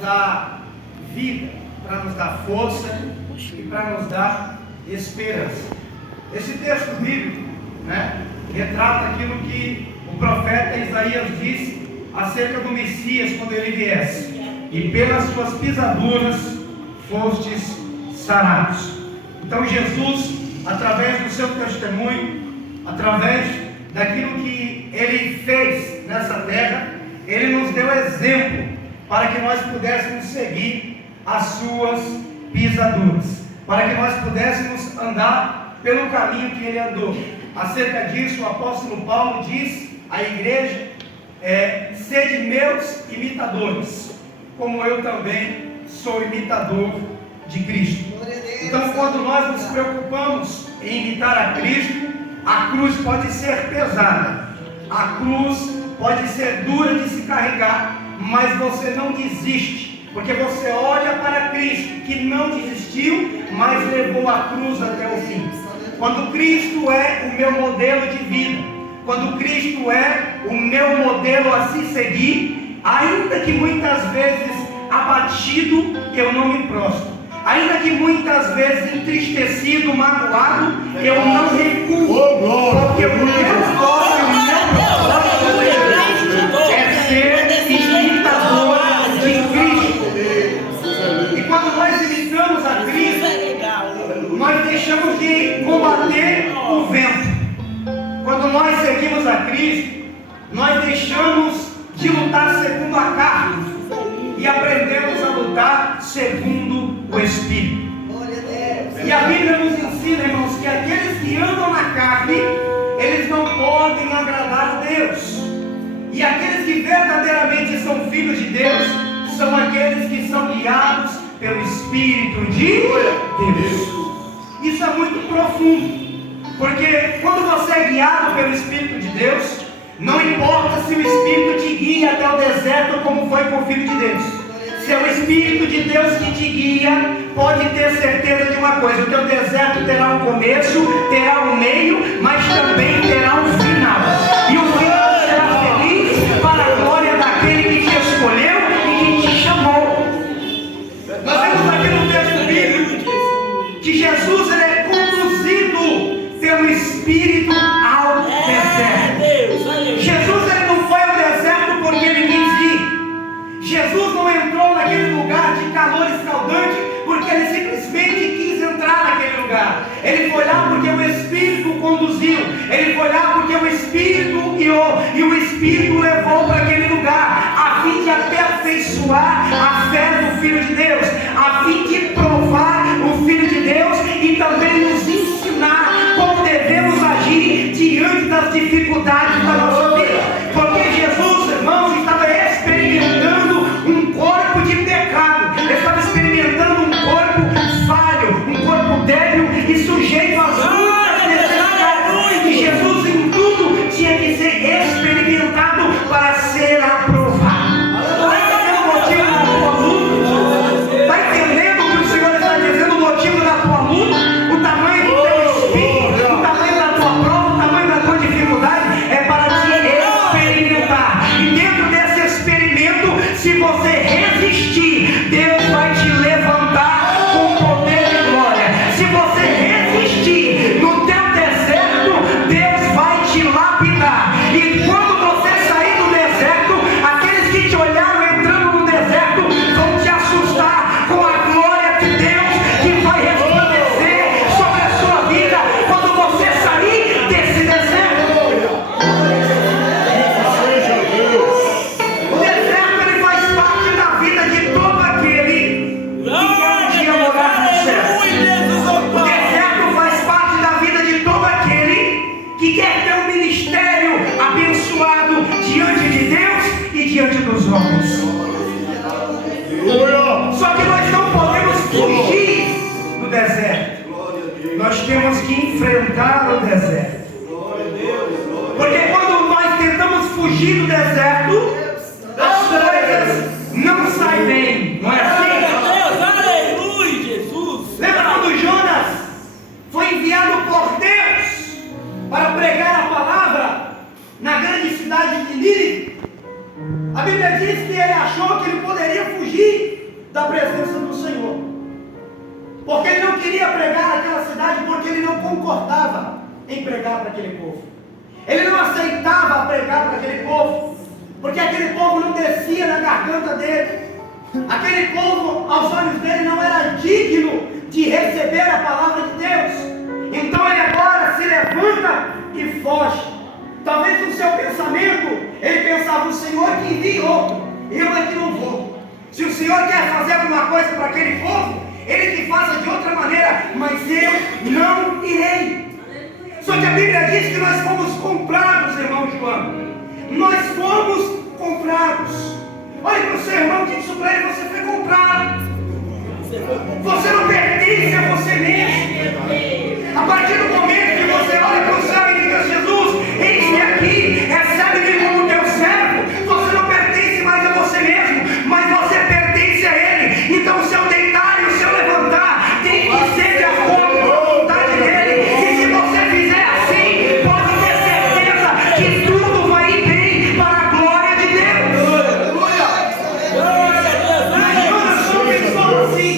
dar vida, para nos dar força e para nos dar esperança. Esse texto bíblico, retrata aquilo que o profeta Isaías disse acerca do Messias quando ele viesse: e pelas suas pisaduras fostes sarados. Então Jesus, através do seu testemunho, através daquilo que ele fez nessa terra, ele nos deu exemplo para que nós pudéssemos seguir as suas pisaduras, para que nós pudéssemos andar pelo caminho que ele andou. Acerca disso, o apóstolo Paulo diz à igreja: sede meus imitadores, como eu também sou imitador de Cristo. Então, quando nós nos preocupamos em imitar a Cristo, a cruz pode ser pesada, a cruz pode ser dura de se carregar, mas você não desiste, porque você olha para Cristo, que não desistiu, mas levou a cruz até o fim. Quando Cristo é o meu modelo de vida, quando Cristo é o meu modelo a se seguir, ainda que muitas vezes abatido, eu não me prostro, ainda que muitas vezes entristecido, magoado, eu não recuo, porque o meu foco e o meu propósito é ser imitador de Cristo. E quando nós imitamos a Cristo, nós deixamos de combater o vento. Quando nós seguimos a Cristo, nós deixamos de lutar segundo a carne e aprendemos a lutar segundo o Espírito. E a Bíblia nos ensina, irmãos, que aqueles que andam na carne, eles não podem agradar a Deus. E aqueles que verdadeiramente são filhos de Deus, são aqueles que são guiados pelo Espírito de Deus. Isso é muito profundo, porque quando você é guiado pelo Espírito de Deus, não importa se o Espírito te guia até o deserto, como foi com o Filho de Deus. Se é o Espírito de Deus que te guia, pode ter certeza de uma coisa: o teu deserto terá um começo, terá um meio, mas também terá um final. E o final será feliz para a glória daquele que te escolheu e que te chamou. Nós vemos aqui no texto bíblico que Jesus é conduzido pelo Espírito ao deserto. Jesus ele não foi ao deserto porque ele quis ir. Jesus não entrou naquele lugar de calor escaldante porque ele simplesmente quis entrar naquele lugar. Ele foi lá porque o Espírito conduziu. Ele foi lá porque o Espírito guiou. E o Espírito levou para aquele lugar, a fim de aperfeiçoar a fé do Filho de Deus, a fim de provar o Filho de Deus e também nos ensinar como devemos agir diante das dificuldades da nossa vida. Porque Jesus, irmãos, estava experimentando um corpo de pecado, ele estava experimentando um corpo falho, um corpo débil e sujeito às muitas necessidades. E Jesus em tudo tinha que ser experimentado para ser aprovado. Está entendendo o motivo da tua luta? Está entendendo o que o Senhor está dizendo, o motivo da tua luta? O tamanho do teu espírito, o tamanho da tua prova, o tamanho da tua dificuldade é para te experimentar. E dentro desse experimento, se você resistir, Deus vai te levantar com poder e glória. Se você resistir no teu deserto, Deus vai te lapidar. E quando você sair do deserto, aqueles que te olharam entrando no deserto vão te assustar com a glória de Deus que vai resplandecer sobre a sua vida quando você sair desse deserto. O deserto ele faz parte da vida de todo aquele que quer um dia morar no céu. O deserto faz parte da vida de todo aquele que quer ter um ministério abençoado diante de Deus e diante dos homens. Só que nós não podemos fugir do deserto. Nós temos que enfrentar o deserto. Porque quando nós tentamos fugir do deserto, as coisas não saem bem, não é assim? Aleluia, Jesus. Lembra quando Jonas foi enviado por Deus para pregar a palavra na grande cidade de Nínive? A Bíblia diz que ele achou que ele poderia fugir da presença do Senhor. Porque ele não queria pregar naquela cidade, porque ele não concordava em pregar para aquele povo. Ele não aceitava pregar para aquele povo, porque aquele povo não descia na garganta dele. Aquele povo, aos olhos dele, não era digno de receber a palavra de Deus. Então ele agora se levanta e foge. Talvez no seu pensamento, ele pensava: o Senhor que envia outro, eu é que não vou. Se o Senhor quer fazer alguma coisa para aquele povo, ele que faça de outra maneira, mas eu não irei. Só que a Bíblia diz que nós fomos comprados, irmão João. Nós fomos comprados. Olha para o seu irmão, diz isso para ele: você foi comprado. Você não pertence a você mesmo. A partir do momento que você olha para o céu e diz: Jesus, eis-me aqui, recebe-me como teu servo. Você não pertence mais a você mesmo, mas você pertence a Ele. Então o seu deitar e o seu levantar tem que ser de acordo com a vontade dEle. E se você fizer assim, pode ter certeza que tudo vai ir bem para a glória de Deus. Mas Jonas não pensou assim.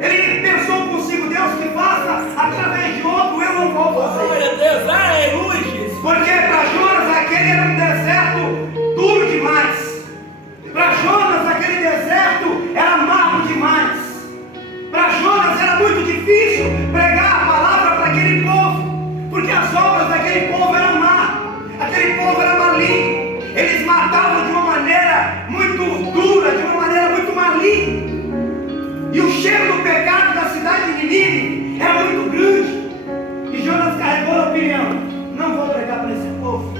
Ele pensou consigo: Deus que faça através de outro, eu não vou fazer. Glória a Deus, aleluia, Jesus. Porque para Jonas aquele era um deserto duro demais. Para Jonas aquele deserto era amargo demais. Para Jonas era muito difícil pregar a palavra para aquele povo, porque as obras daquele povo eram má, aquele povo era maligno. Eles matavam de uma maneira muito dura, de uma maneira muito maligna. E o cheiro do pecado da cidade de Nínive era muito grande. E Jonas carregou a opinião: não vou pregar para esse povo.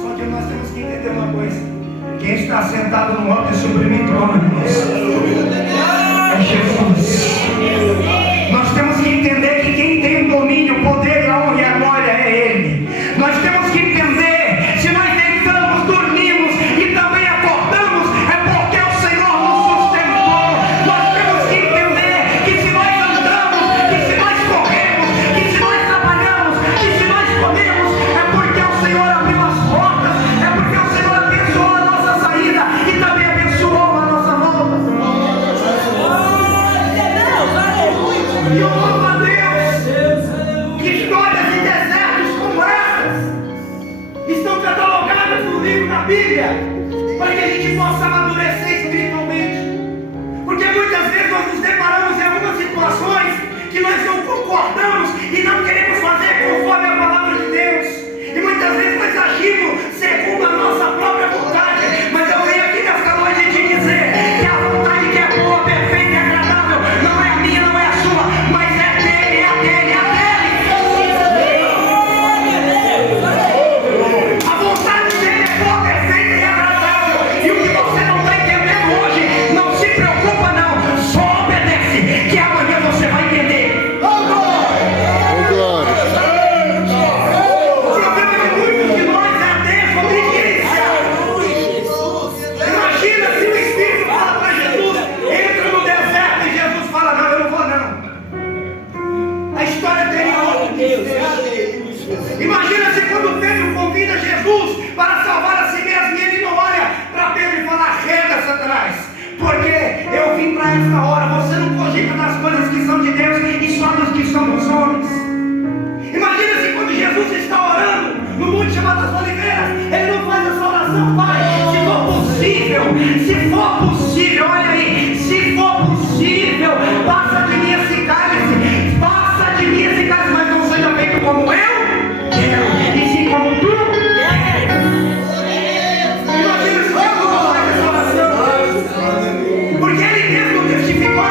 Só que nós temos que entender uma coisa: quem está sentado no alto e sublime trono, irmãos, é Jesus. Nós temos que entender que quem tem o domínio, o poder, a honra e a glória é Ele. Nós temos que entender: se nós deitamos, dormimos e também acordamos, é porque o Senhor nos sustentou. Nós temos que entender que se nós andamos, que se nós corremos, que se nós trabalhamos, que se nós comemos, é porque o Senhor abriu as portas, é porque o Senhor abençoou a nossa saída e também abençoou a nossa volta. E eu louvo a Deus que histórias de desertos como essas estão catalogadas no livro da Bíblia, para que a gente possa amadurecer espiritualmente. Porque muitas vezes nós nos deparamos em algumas situações que nós não concordamos e não queremos fazer conforme a palavra de Deus. E muitas vezes nós agimos segundo a nossa própria vontade. Mas eu venho aqui nesta noite te dizer que a vontade que é boa, perfeita e agradável não é a minha, não é a sua, mas é dele, é a dele, é a dele. A vontade dele é boa, perfeita e agradável. E o que você não está entendendo hoje, não se preocupa não, só obedece, que amanhã você vai entender. O problema de muitos de nós é a desobediência. Imagina se o Espírito fala para Jesus: entra no deserto, e Jesus fala: não, eu não vou não. A história teria outro desfecho. Imagina se quando Pedro convida Jesus para salvar a si mesmo, e ele não olha para Pedro e fala: arreda, Satanás, porque eu vim para esta hora. Você não cogita das coisas que são de Deus e só das que são dos homens. Imagina se quando Jesus está orando no Monte chamado das Oliveiras, ele não faz essa oração: Pai, se for possível, olha aí, se for possível, passa de mim esse cálice, mas não seja feito como eu quero, e sim como tu queres. Imagina se Jesus não faz essa oração, porque ele mesmo testificou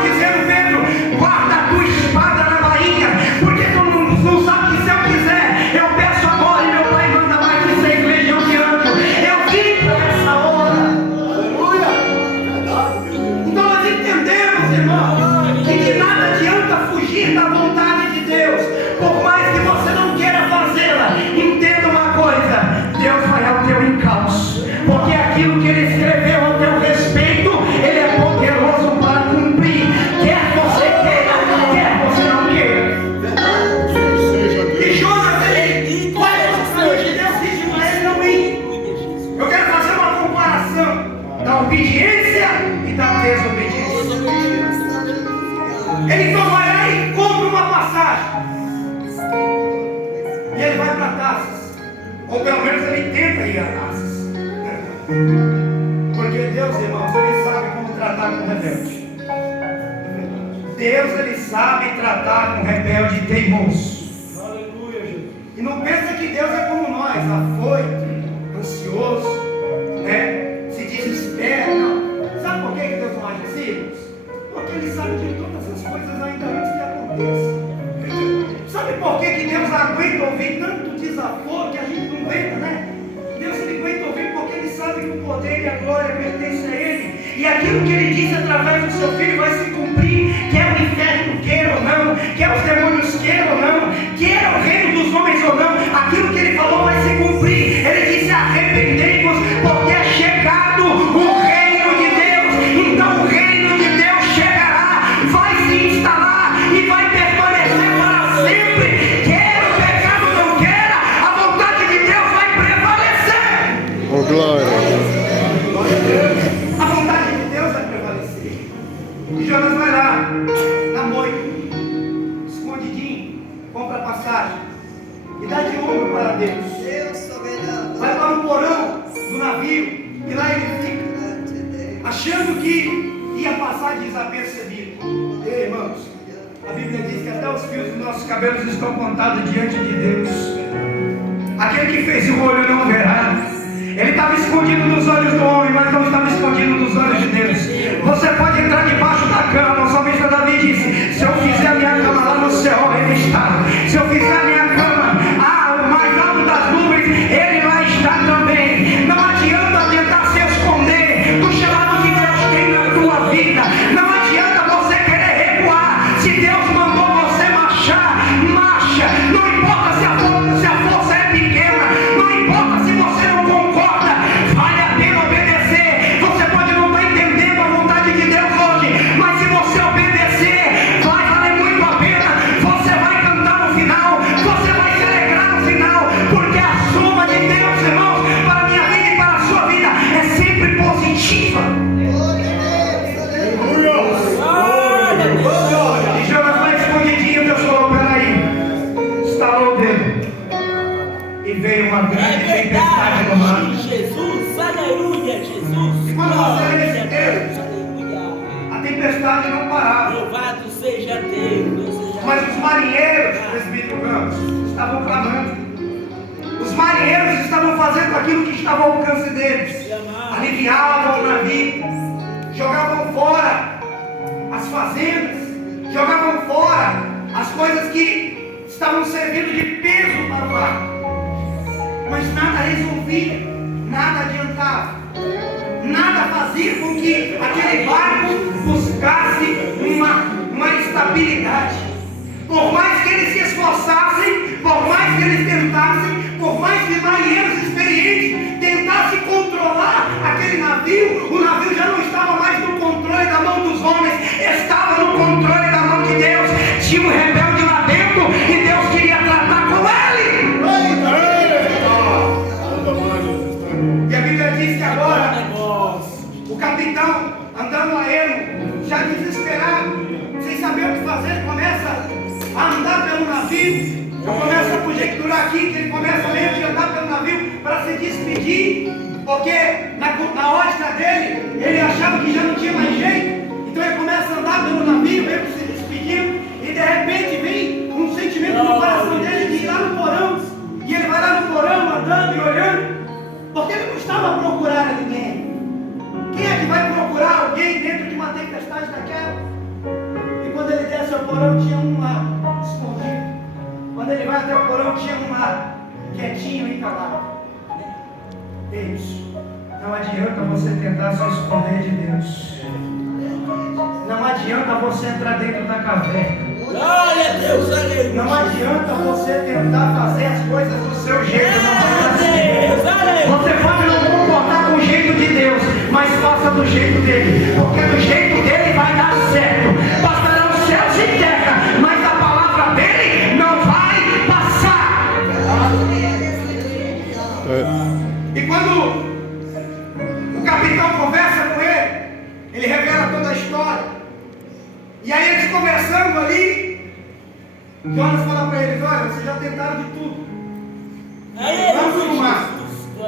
Ou pelo menos ele tenta ir atrás. Porque Deus, irmãos, ele sabe como tratar com rebelde. Deus, ele sabe tratar com rebelde e teimoso. Aleluia, Jesus. E não pensa que Deus é como nós, afoito, ansioso, né? Se desespera, não. Sabe por que Deus não age assim? Porque ele sabe de todas as coisas ainda antes que aconteça. Sabe por que Deus aguenta ouvir tanto desaforo que a gente não aguenta, né? Deus, ele aguenta ouvir porque ele sabe que o poder e a glória pertencem a ele. E aquilo que ele disse através do seu filho vai se cumprir, quer o inferno queira ou não, quer os demônios queiram ou não, quer o reino dos homens ou não, aquilo que ele falou vai se cumprir. Ele disse: arrependei-vos, porque é chegado o reino de Deus. Então o reino de Deus chegará, vai se instalar e vai permanecer para sempre. Quer o pecado não queira, a vontade de Deus vai prevalecer. Oh, glória. A vontade de Deus vai prevalecer. E Jonas vai lá, na moita, escondidinho, compra passagem e dá de ombro para Deus. Vai para o porão do navio e lá ele fica, achando que ia passar desapercebido. Ei, irmãos, a Bíblia diz que até os fios dos nossos cabelos estão contados diante de Deus. Aquele que fez o olho não verá. Ele estava escondido dos olhos do homem, mas não estava escondido dos olhos de Deus. Você pode entrar debaixo da cama. O salmista Davi disse: se eu fizer a minha cama lá no céu, ele está. Se eu fizer a minha cama o mais alto das nuvens, ele lá está também. Não adianta tentar se esconder do chamado que Deus tem na tua vida. Não adianta você querer recuar. Se Deus mandou você marchar, marcha. Não importa se a força é pequena, não importa se você não concorda, vale a pena obedecer. Você pode não estar entendendo a vontade de Deus hoje, mas se você obedecer, vai valer muito a pena. Você vai cantar no final, você vai se alegrar no final, porque a soma de Deus, irmãos, para a minha vida e para a sua vida é sempre positiva. E Jonas vai escondidinho. Deus falou: peraí, estalou o dedo e veio uma grande tempestade no mar. Jesus, aleluia, Jesus. E quando você lê esse texto, Aleluia. a tempestade não parava. Louvado seja Deus. Mas os marinheiros, presbítero Ramos, estavam clamando. Os marinheiros estavam fazendo aquilo que estava ao alcance deles. Aliviavam o navio, jogavam fora as fazendas, jogavam fora as coisas que estavam servindo de peso para o barco. Mas nada resolvia, nada adiantava, nada fazia com que aquele barco buscasse uma estabilidade. Por mais que eles se esforçassem, por mais que eles tentassem, por mais que marinheiros experientes tentassem controlar aquele navio, o navio já não estava mais no controle da mão dos homens, estava no controle da mão de Deus. Tinha um rebelde lá dentro e Deus queria tratar com ele. E a Bíblia diz que agora o capitão, andando a ermo, já desesperado, sem saber o que fazer, começa a andar pelo navio. Eu começo a conjecturar aqui que ele começa mesmo de andar pelo navio para se despedir, porque na ótica dele, ele achava que já não tinha mais jeito. Então ele começa a andar pelo navio, mesmo se despedindo, e de repente vem um sentimento no coração dele de ir lá no porão. E ele vai lá no porão andando e olhando, porque ele não estava a procurar ninguém. Quem é que vai procurar alguém dentro de uma tempestade daquela? E quando ele desce ao porão, tinha um lá, escondido. Quando ele vai até o porão, tinha um lá, quietinho e calado. Deus, não adianta você tentar se esconder de Deus. Não adianta você entrar dentro da caverna. Glória a Deus, aleluia. Não adianta você tentar fazer as coisas do seu jeito. Não vai dar Deus, certo. aleluia. Você pode não concordar com o jeito de Deus, mas faça do jeito dele, porque do jeito dele vai dar certo. Passarão céus e terra, mas a palavra dele não vai passar. E quando o capitão conversa com ele, ele revela toda a história. E aí eles conversando ali, Jonas fala para eles: olha, vocês já tentaram de tudo, lança no mar.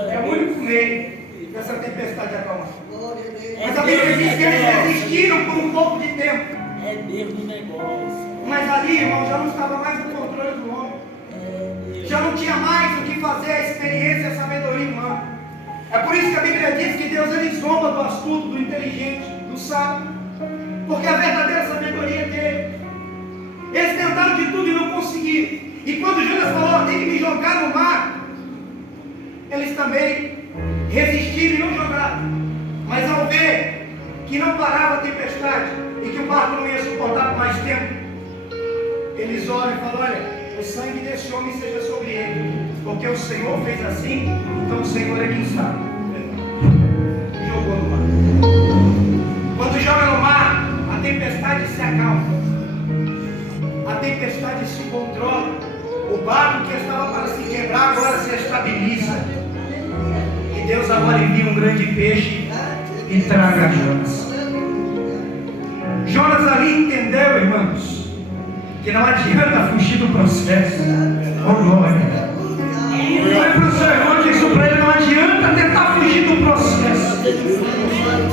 É o único meio dessa tempestade acalmar. Mas a Bíblia diz que eles resistiram por um pouco de tempo. É Deus no negócio. Mas ali, irmão, já não estava mais no controle do homem. Já não tinha mais o que fazer, a experiência e a sabedoria humana. É por isso que a Bíblia diz que Deus ele zomba do astuto, do inteligente, do sábio. Porque a verdadeira sabedoria é dele. Eles tentaram de tudo e não conseguiram. E quando Jonas falou, tem que me jogar no mar, eles também resistiram e não jogaram. Mas ao ver que não parava a tempestade e que o barco não ia suportar por mais tempo, eles olham e falam: olha, o sangue desse homem seja sobre ele, porque o Senhor fez assim, então o Senhor é quem sabe. Jogou no mar. Quando joga no mar, a tempestade se acalma, a tempestade se controla, o barco que estava para se quebrar agora se estabiliza, e Deus agora envia um grande peixe e traga Jonas. Jonas ali entendeu, irmãos, que não adianta fugir do processo. Oh glória! Olha para o seu irmão e diz isso para ele: não adianta tentar fugir do processo.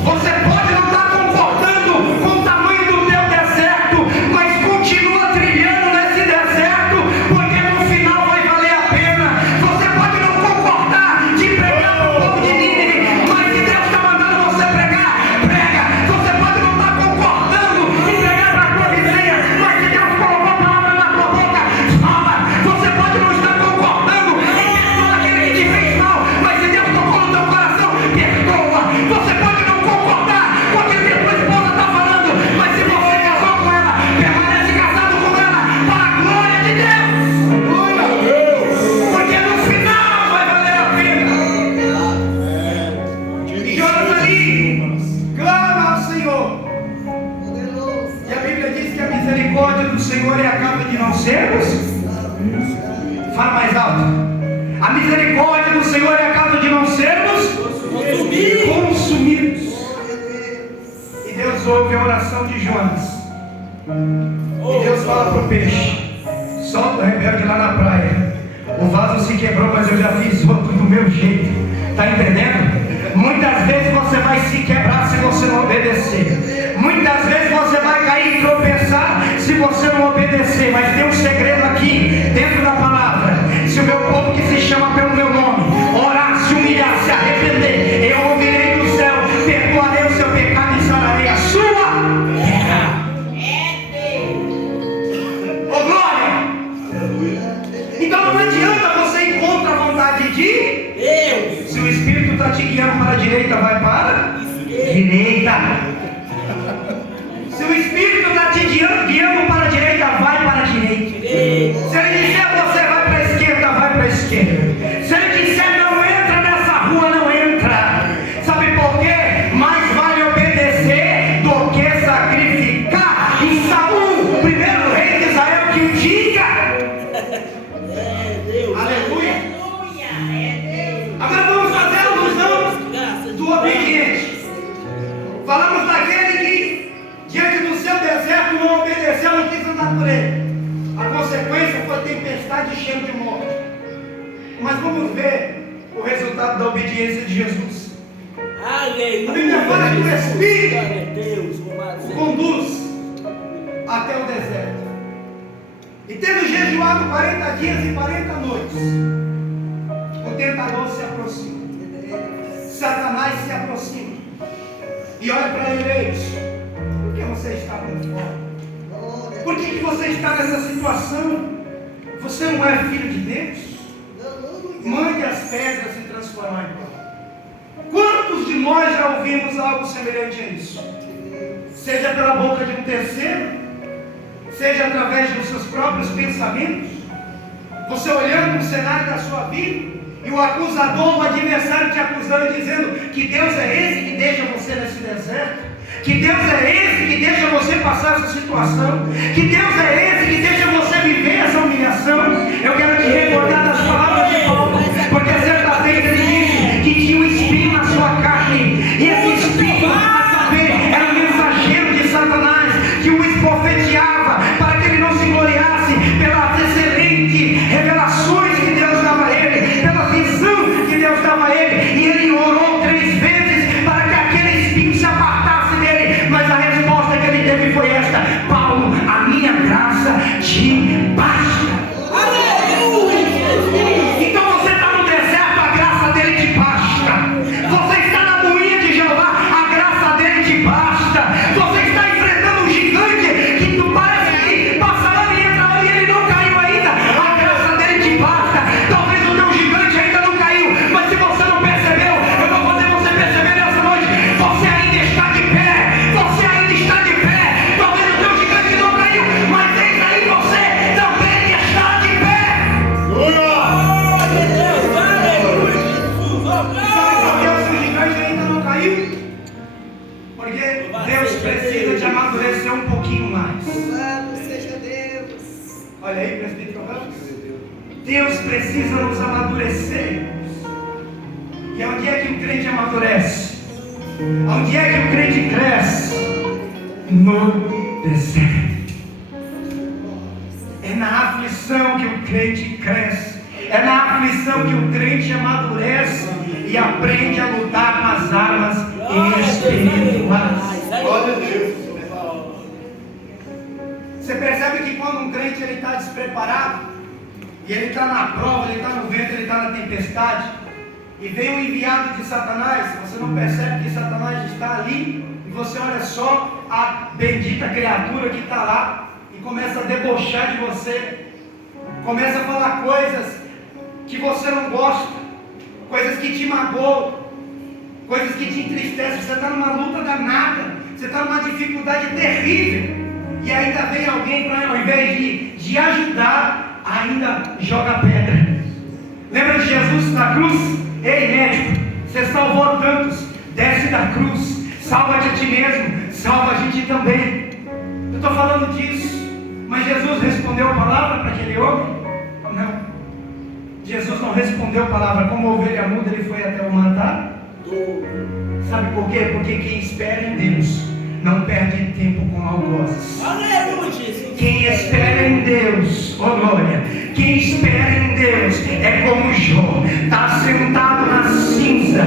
Você pode não estar concordando com o tamanho do teu deserto, mas continua trilhando nesse deserto, porque no final vai valer a pena. Você pode não concordar de pregar para o povo de Nínive, mas se Deus está mandando você pregar, prega. Você pode não estar concordando em pregar para a tua vizinha, mas se Deus colocou a palavra na tua boca, fala. Você pode não estar concordando em perdoar aquele que te fez mal, mas se Deus tocou no teu coração, perdoa. Você pode não concordar com aquilo que a tua esposa está falando, mas se você casou com ela, permanece casado com ela, para a glória de Deus, porque no final vai valer a pena. E Jonas ali clama ao Senhor, e a Bíblia diz que a misericórdia do Senhor é a causa de não sermos. Fala mais alto. A misericórdia do Senhor é a causa de não sermos consumidos. E Deus ouve a oração de Jonas. E Deus fala para o peixe: solta o rebelde lá na praia. O vaso se quebrou, mas eu já fiz outro do meu jeito. Está entendendo? Muitas vezes você vai se quebrar se você não obedecer. Muitas vezes você vai cair e tropeçar se você não obedecer. Mas tem um segredo aqui dentro da palavra: se o meu povo que se chama pelo meu nome orar, se humilhar, se arrepender, eu ouvirei do céu, perdoarei o seu pecado e sararei a sua terra. Ô glória! Então não adianta você ir contra a vontade de Deus. Se o Espírito está te guiando para a direita, vai para a direita. Se o Espírito está te guiando para a direita, vai para a direita. Se ele disser você vai para a esquerda, vai para a esquerda. Se ele disser não entra nessa rua, não entra. Sabe por quê? Mais vale obedecer do que sacrificar. E Saul, o primeiro rei de Israel, que o diga. Aleluia. Agora vamos fazer a alusão do obediente. Falamos daquele que diante do seu deserto não obedeceu, não quis andar por ele. A consequência foi tempestade e cheio de morte. Mas vamos ver o resultado da obediência de Jesus. Aleluia. A Bíblia fala que o Espírito o conduz até o deserto. E tendo jejuado 40 dias e 40 noites, o tentador se aproxima. Satanás se aproxima. E olha para ele: por que você está com fome? Por que você está nessa situação? Você não é filho de Deus? Mande as pedras se transformar em pão. Quantos de nós já ouvimos algo semelhante a isso? Seja pela boca de um terceiro, seja através dos seus próprios pensamentos, você olhando o cenário da sua vida, e o acusador, o adversário te acusando, dizendo que Deus é esse que deixa você nesse deserto, que Deus é esse que deixa você passar essa situação, que Deus é esse que deixa você viver essa humilhação. Eu quero te recordar das palavras de Paulo, porque certa vez ele disse que tinha um espinho na sua carne, e esse espinho, a saber, era o mensageiro de Satanás, que o esbofeteava para que ele não se gloriasse pelas excelentes revelações que Deus dava a ele, basta. Você está enfrentando um gigante que tu parece que passa ano e entra ano e ele não caiu ainda. A graça dele te basta. Talvez o teu gigante ainda não caiu, mas se você não percebeu, eu vou fazer você perceber nessa noite. Você ainda está de pé. Você ainda está de pé. Talvez o teu gigante não caiu, mas eis aí você também está de pé. Porque Deus precisa te amadurecer um pouquinho mais. Louvado seja Deus. Olha aí, presbítero Ramos. Deus precisa nos amadurecer. E onde é que o crente amadurece? Onde é que o crente cresce? No deserto. É na aflição que o crente cresce. É na aflição que o crente amadurece e aprende a lutar com as armas espirituais. Glória a Deus. Você percebe que quando um crente está despreparado, e ele está na prova, ele está no vento, ele está na tempestade, e vem o enviado de Satanás, você não percebe que Satanás está ali, e você olha só a bendita criatura que está lá, e começa a debochar de você, começa a falar coisas que você não gosta, coisas que te magoam, coisas que te entristecem. Você está numa luta danada, você está numa dificuldade terrível, e ainda vem alguém para, ao invés de ajudar, ainda joga pedra. Lembra de Jesus na cruz? Ei, médico, você salvou tantos, desce da cruz, salva-te a ti mesmo, salva a gente também. Eu estou falando disso, mas Jesus respondeu a palavra para aquele homem? Não. Jesus não respondeu a palavra. Como ovelha muda, ele foi até o matar. Sabe por quê? Porque quem espera em Deus não perde tempo com algozes. Aleluia, Jesus. Quem espera em Deus, oh glória, quem espera em Deus é como Jó, está sentado na cinza,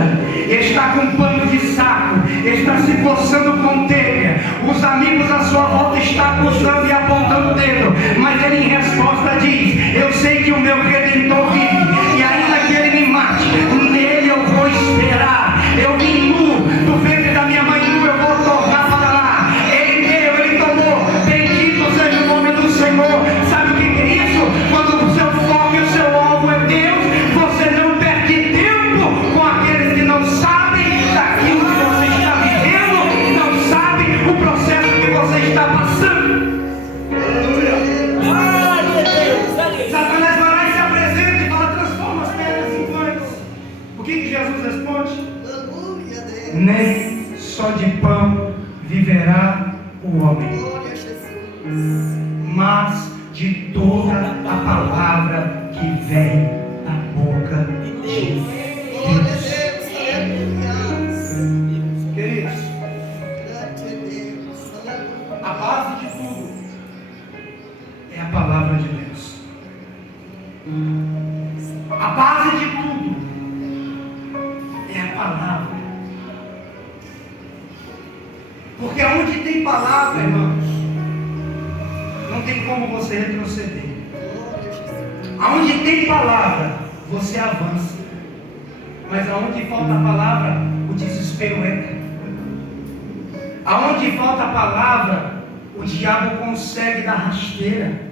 está com pano de saco, está se coçando com telha, os amigos à sua volta estão acusando e apontando o dedo, mas ele em resposta diz: eu sei que o meu Redentor vive, e ainda que ele me mate, nele eu vou esperar. Eu vim nu, do ventre da minha mãe nu, eu vou tornar para lá. Ele deu, ele tomou, bendito seja o nome do Senhor. Sabe o que é isso? Quando o seu foco e o seu alvo é Deus, você não perde tempo com aqueles que não sabem daquilo que você está vivendo, não sabem o processo que você está passando. Satanás vai lá e se apresenta e fala: transforma as pedras em pães. O que Jesus responde? Aleluia, Deus. Nem só de pão viverá o homem, Glória a Jesus. mas de toda a palavra que vem da boca de Glória a Deus. Deus. Aleluia. Queridos, Grande é Deus. Aleluia. a base de tudo é a palavra de Deus. A base de tudo é a palavra. Porque onde tem palavra, irmãos, não tem como você retroceder. Glória a Jesus. Aonde tem palavra, você avança. Mas aonde falta a palavra, o desespero entra. Aonde falta a palavra, o diabo consegue dar rasteira.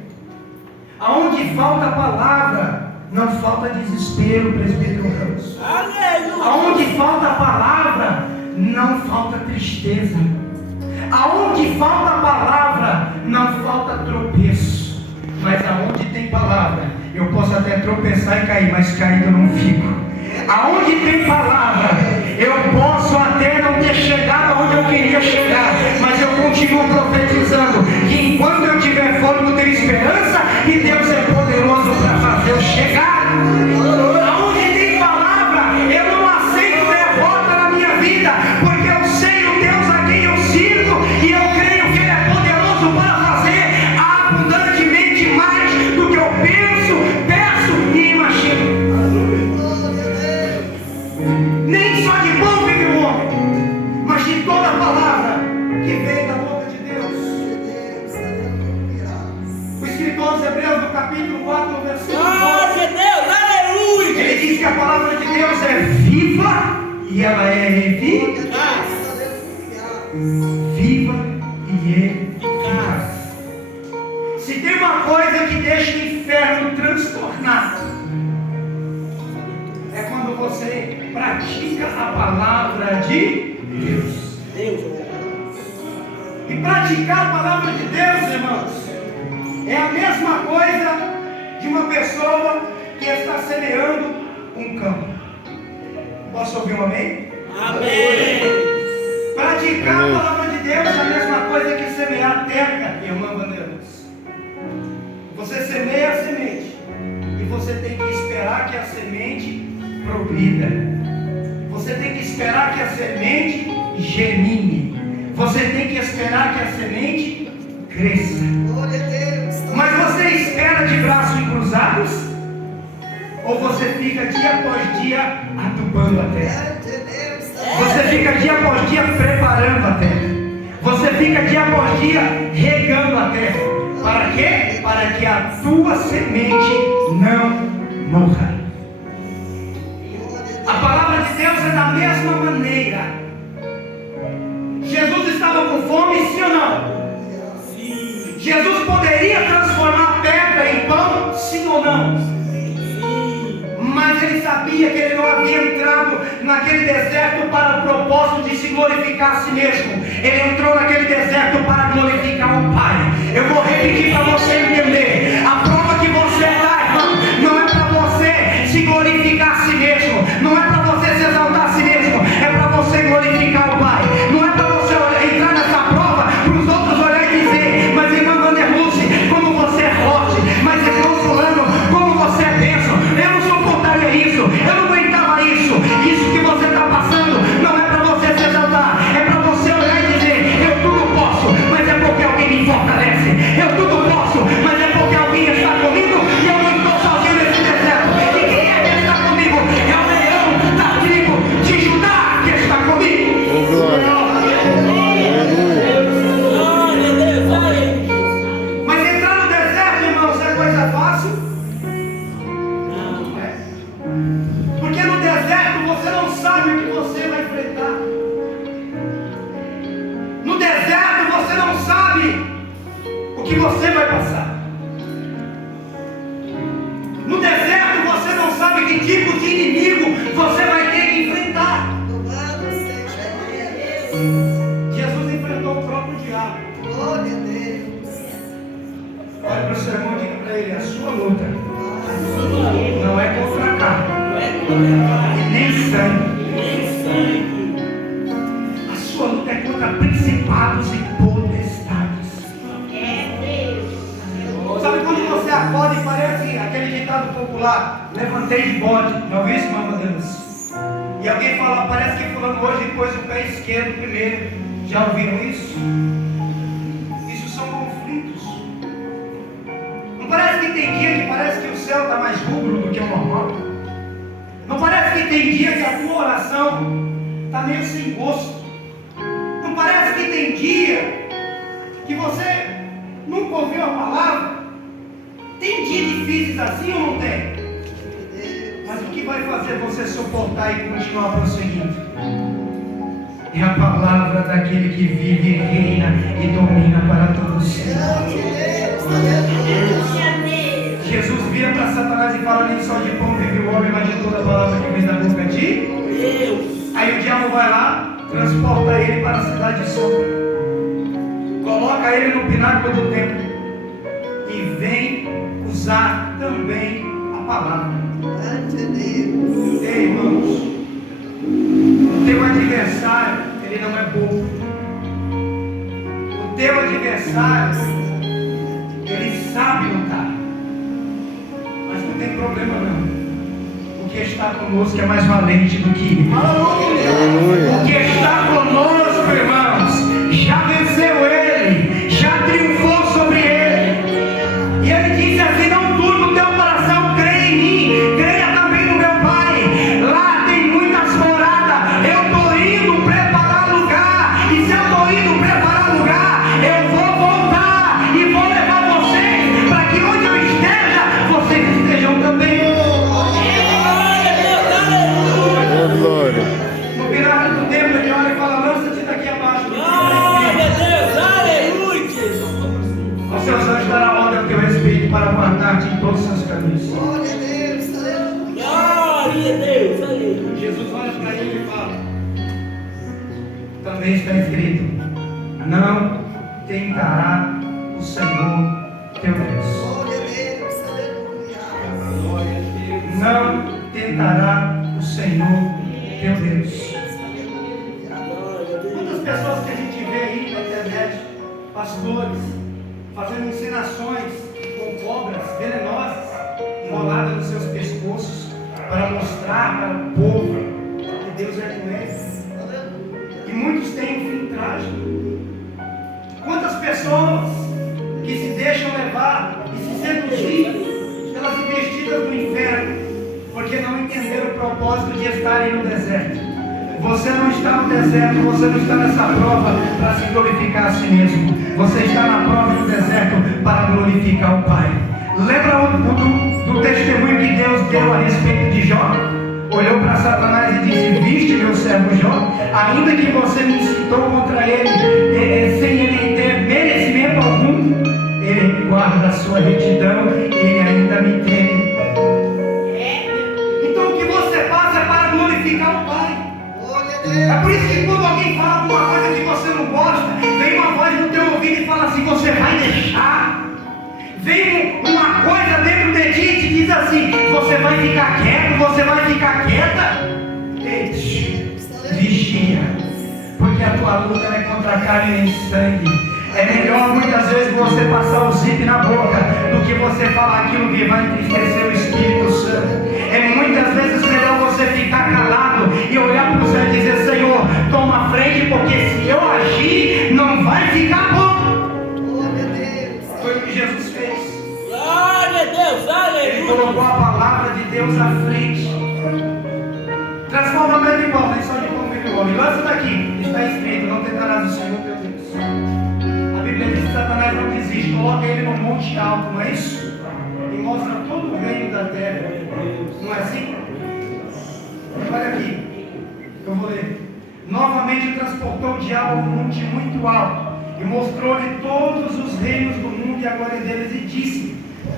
Aonde falta a palavra, não falta desespero, presbítero Ramos. Aleluia. Aonde falta a palavra, não falta tristeza. Aonde falta a palavra, não falta tropeço. Mas aonde tem palavra, eu posso até tropeçar e cair, mas caído eu não fico. Aonde tem palavra, eu posso até não ter chegado aonde eu queria chegar, mas eu continuo profetizando que enquanto eu tiver fôlego, tenho esperança, e Deus é poderoso para fazer eu chegar. Aonde tem palavra, eu não aceito derrota na minha vida, porque eu sei o Deus a quem eu sirvo, e eu creio que Ele é poderoso para fazer abundantemente mais do que eu penso, peço e imagino. Glória a Deus. Nem só de pão vive o homem, mas de toda a palavra que vem da boca de Deus. Deus. Aleluia. O escritor aos Hebreus, no capítulo 4, no versículo 12, Glória a Deus. Aleluia. ele diz que a palavra de Deus é viva e ela é eficaz. Aleluia. viva e eficaz. Se tem uma coisa que deixa o inferno transtornado, é quando você pratica a palavra de Deus. E praticar a palavra de Deus, irmãos, é a mesma coisa de uma pessoa que está semeando um campo. Posso ouvir um amém? Amém. Praticar a palavra de Deus é a mesma coisa que semear a terra, irmã Bandeirantes. Você semeia a semente e você tem que esperar que a semente progrida. Você tem que esperar que a semente germine. Você tem que esperar que a semente cresça. Glória a Deus. Mas você espera de braços cruzados? Ou você fica dia após dia adubando a terra? Glória a Deus. Você fica dia após dia preparando a terra. Você fica dia após dia regando a terra. Para quê? Para que a tua semente não morra. A palavra de Deus é da mesma maneira. Jesus estava com fome, sim ou não? Jesus poderia transformar pedra em pão, sim ou não? Mas ele sabia que ele não havia entrado naquele deserto para o propósito de se glorificar a si mesmo. Ele entrou naquele deserto para glorificar o Pai. Eu vou repetir para você entender. A prova que você dá, irmão, não é para você se glorificar a si mesmo. Não é para você se exaltar a si mesmo. É para você glorificar o Pai. Não é para você entrar nessa prova para os outros olharem e dizer: mas irmã Vanderluce, como você é forte. Mas irmão fulano, como você é bênção. Eu não suportaria isso. Eu não aguentava isso. Isso que você está passando não é para você se exaltar. É para você olhar e dizer: eu tudo posso, mas é porque alguém me fortalece. Eu tudo posso, mas é porque alguém está comigo e eu não estou sozinho nesse deserto. E quem é que está comigo? É o leão da tribo de Judá que está comigo. Mas entrar no deserto, irmãos, é coisa fácil? Não é. Porque no deserto você não sabe o que você vai enfrentar. No deserto você não sabe o que você vai passar. No deserto você não sabe que tipo de inimigo você vai ter que enfrentar. Louvado seja Deus. Jesus enfrentou o próprio diabo. Glória a Deus. Olha para o seu irmão e diga para ele: a sua luta não é contra a carne e nem sangue. A sua luta é contra principados e potestades. Sabe quando você acorda e parece aquele ditado popular: levantei de bode. Já ouviu isso, irmã Deus? E alguém fala: parece que fulano hoje pôs o pé esquerdo primeiro. Já ouviram isso? Isso são conflitos. Não parece que tem dia que parece que o céu está mais rubro do que o normal? Não parece que tem dia que a tua oração está meio sem gosto? Não parece que tem dia que você nunca ouviu a palavra? Tem dias difíceis assim ou não tem? Mas o que vai fazer você suportar e continuar prosseguindo? É a palavra daquele que vive, reina e domina para todos sempre. Jesus vira para Satanás e fala: nem só de pão vive o homem, mas de toda a palavra que vem da boca de Deus. Aí o diabo vai lá, transporta ele para a cidade de Sodoma, coloca ele no pináculo do templo e vem usar também a palavra. Ei, irmãos, o teu adversário, ele não é bobo. O teu adversário, ele sabe lutar. Mas não tem problema não. O que está conosco é mais valente do que ele. O que está conosco, irmãos, já venceu ele, já triunfou sobre ele. E ele disse assim: não turbe o teu coração, creia em mim, creia também no meu Pai. Lá tem muitas moradas. Eu estou indo preparar lugar. E se eu estou indo preparar lugar, eu vou voltar e vou levar vocês para que onde eu esteja, vocês estejam também. No pináculo do templo ele olha e fala: lança guiar-te em todos os seus caminhos. Glória a Deus, aleluia. Glória a Deus, aleluia. Jesus olha para ele e fala: também está escrito: não tentará o Senhor teu Deus. Glória a Deus, aleluia. Não tentará o Senhor teu Deus. Muitas pessoas que a gente vê aí na internet, pastores, fazendo ensinações com cobras venenosas enroladas nos seus pescoços para mostrar para o povo que Deus é com eles. E muitos têm um fim trágico. Quantas pessoas que se deixam levar e se seduzir pelas investidas do inferno, porque não entenderam o propósito de estarem no deserto. Você não está no deserto, você não está nessa prova para se glorificar a si mesmo. Você está na prova do deserto para glorificar o Pai. Lembra do testemunho que Deus deu a respeito de Jó? Olhou para Satanás e disse: viste meu servo Jó? Ainda que você me incitou contra ele, sem ele ter merecimento algum, ele guarda a sua retidão, ele ainda me tem. Então o que você faz é para glorificar o Pai. É por isso que quando alguém fala alguma coisa que você não gosta, vem uma voz no teu ouvido e fala assim: você vai deixar. Vem uma coisa dentro de ti e te diz assim: você vai ficar quieto, você vai ficar quieta. Ei, vigia, porque a tua luta não é contra carne e sangue. É melhor muitas vezes você passar o zip na boca do que você falar aquilo que vai entristecer o Espírito Santo. É muitas vezes melhor você ficar calado e olhar para o céu e dizer: Senhor, toma a frente, porque se eu agir, não vai ficar bom. Glória a Deus. Foi o que Jesus fez. Glória a Deus, Ele colocou aleluia. a palavra de Deus à frente. Transforma bread em pão, nem só de pão vive o homem. Lança daqui, está escrito: não tentarás o Senhor teu Deus. A Bíblia diz que Satanás não desiste, coloca ele num monte alto, não é isso? E mostra todo o reino da terra. Não é assim? Olha aqui, eu vou ler. Novamente transportou o diabo a um monte muito alto e mostrou-lhe todos os reinos do mundo e a glória deles, e disse: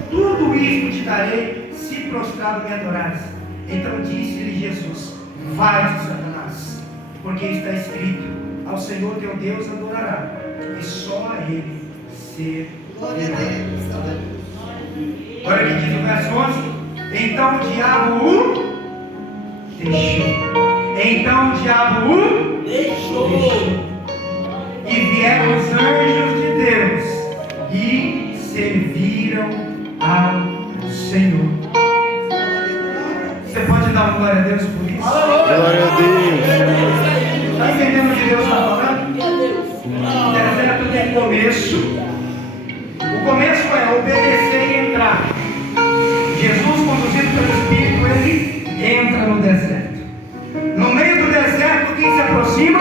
tudo isto te darei, se prostrado me adorares. Então disse-lhe Jesus: vai-te, Satanás, porque está escrito: ao Senhor teu Deus adorará, e só a ele Glória a servirá. Deus, aleluia. Olha o que diz o verso 11. Então o diabo o deixou. Então o diabo o Deixou. E vieram os anjos de Deus e serviram ao Senhor. Você pode dar uma glória a Deus por isso? Glória a Deus. Está entendendo o que Deus está falando? O deserto tem começo. O começo é obedecer e entrar. Jesus, conduzido pelo Espírito, ele entra no deserto. No meio do deserto, quem se aproxima?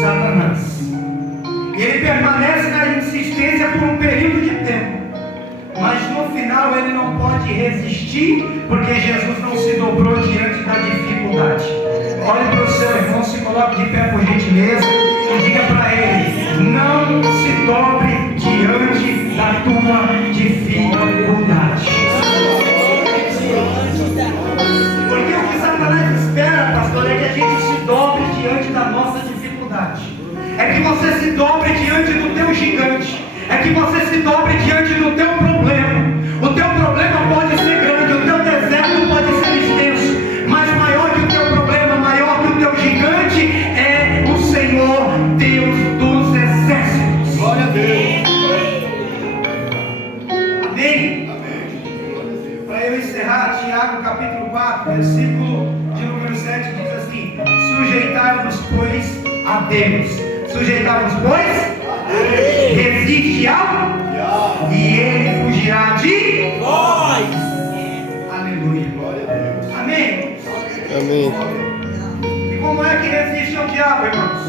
Satanás. E ele permanece na insistência por um período de tempo. Mas no final ele não pode resistir, porque Jesus não se dobrou diante da dificuldade. Olhe para o seu irmão, se coloque de pé por gentileza e diga para ele: não se dobre diante da tua dificuldade. Porque o que Satanás espera, pastor, é que a gente se dobre diante da nossa dificuldade. É que você se dobre diante do teu gigante. É que você se dobre diante do teu problema. O teu problema pode ser grande, o teu deserto pode ser extenso, mas maior que o teu problema, maior que o teu gigante é o Senhor Deus dos exércitos. Glória a Deus. Amém? Para eu encerrar, Tiago capítulo 4, versículo de número 7 diz assim: sujeitai-vos, pois, a Deus. Sujeitai-vos, pois, resiste ao, e ele fugirá de Nós. Aleluia. Amém? Amém. E como é que resiste ao diabo, irmãos?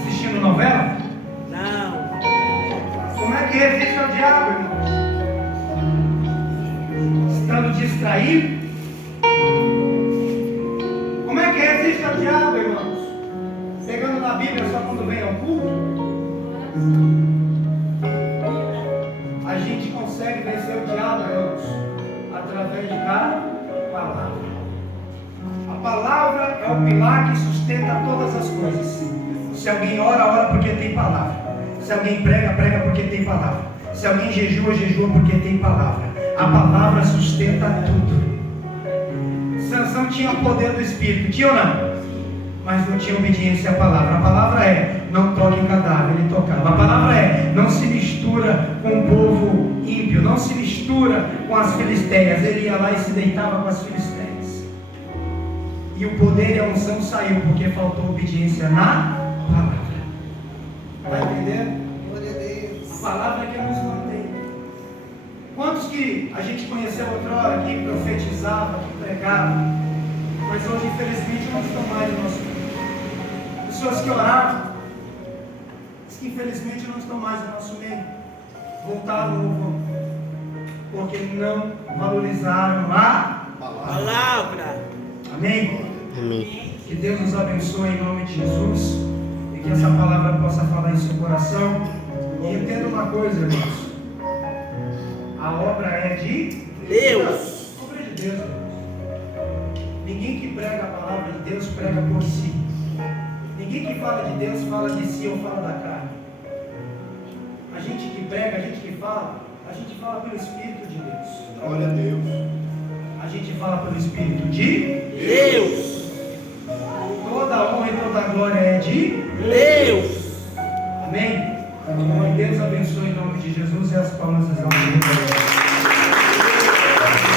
Assistindo novela? Não. Como é que resiste ao diabo, irmãos? Estando distraído? Como é que resiste ao diabo, irmãos? Pegando na Bíblia só quando vem ao culto? Palavra é o pilar que sustenta todas as coisas. Se alguém ora, ora porque tem palavra. Se alguém prega, prega porque tem palavra. Se alguém jejua, jejua porque tem palavra. A palavra sustenta tudo. Sansão tinha o poder do Espírito, tinha ou não? Mas não tinha obediência à palavra. A palavra é: não toque em cadáver, ele tocava. A palavra é: não se mistura com o povo ímpio, não se mistura com as filisteias. Ele ia lá e se deitava com as filisteias. E o poder e a unção saiu porque faltou obediência na palavra. Vai entender? Glória a Deus. A palavra é que nos mantém. Quantos que a gente conheceu outrora, que profetizava, que pregava, mas hoje infelizmente não estão mais no nosso meio. Pessoas que oravam, mas que infelizmente não estão mais no nosso meio. Voltaram ou vão, porque não valorizaram a Palavra. Amém? Amém. Que Deus nos abençoe em nome de Jesus e que essa palavra possa falar em seu coração. E entenda uma coisa, irmãos: a obra é de Deus. A obra é de Deus, irmãos. Ninguém que prega a palavra de Deus prega por si. Ninguém que fala de Deus fala de si ou fala da carne. A gente que prega, a gente que fala, a gente fala pelo Espírito de Deus. Glória a Deus. A gente fala pelo Espírito de Deus. Toda a honra e toda a glória é de Deus. Amém? Então, Deus abençoe em nome de Jesus e as palmas exaltam.